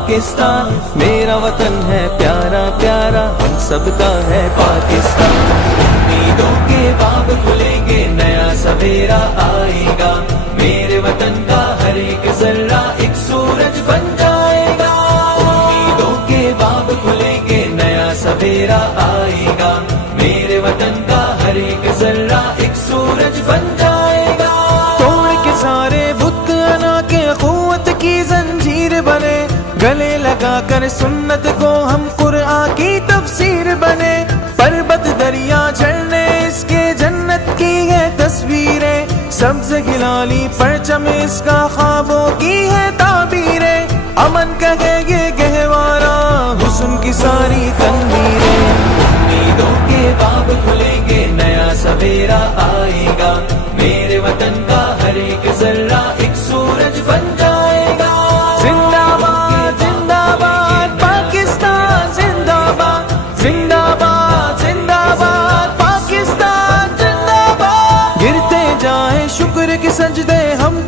پاکستان میرا وطن ہے پیارا پیارا، ہم سب کا ہے پاکستان۔ امیدوں کے باب کھلیں گے، نیا سویرا آئے گا، میرے وطن کا ہر ایک ذرہ ایک سورج بن جائے گا۔ امیدوں کے باب کھلیں گے، نیا سویرا آئے گا، میرے وطن کا ہر ایک ذرہ ایک سورج بن جائے گا۔ توڑ کے سارے بت انا کے قوت کی زنجیر بنے، گلے لگا کر سنت کو ہم قرآن کی تفسیر بنے۔ پربت دریا جھرنے اس کے جنت کی ہے تصویریں، سبز ہلالی پرچم اس کا خوابوں کی ہے تعبیریں۔ امن کا ہے یہ گہوارہ، حسن کی ساری تنویریں۔ امیدوں کے باب کھلیں گے، نیا سویرا آئے گا، میرے وطن کا ہر ایک ذرہ ایک سورج بن جائے گا۔ زندہ باد زندہ باد پاکستان، زندہ باد زندہ باد زندہ باد پاکستان، زندہ باد۔ گرتے جائیں شکر کے سجدے ہم